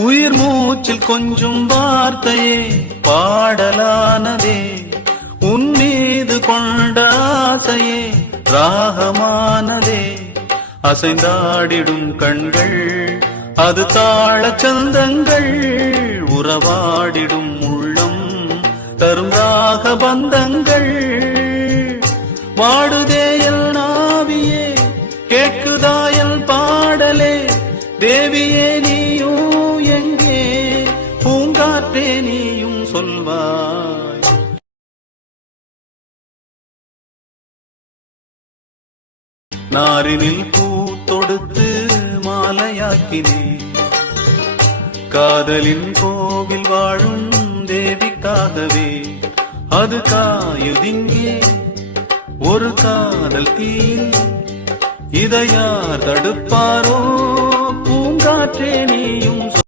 உயிர் மூச்சில் கொஞ்சம் வார்த்தையே பாடலானதே, உன் மீது கொண்ட ஆசையே ராகமானதே. அசைந்தாடிடும் கண்கள் அது தாளச் சந்தங்கள், உறவாடிடும் உள்ளம் தரும் ராக பந்தங்கள். வாடுதேயல் நாவியே கேட்குதாயல் பாடலே, தேவியே நீயும் எங்கே, பூங்காற்றே நீயும் சொல்வாய். நாரினில் பூ தொடுத்து மாலையாக்கினே, காதலின் கோவில் வாழும் தேவிக்காகவே. அது காயுதிங்கே ஒரு காதல் தீயில், இதை யார் தடுப்பாரோ, பூங்காற்றே நீயும்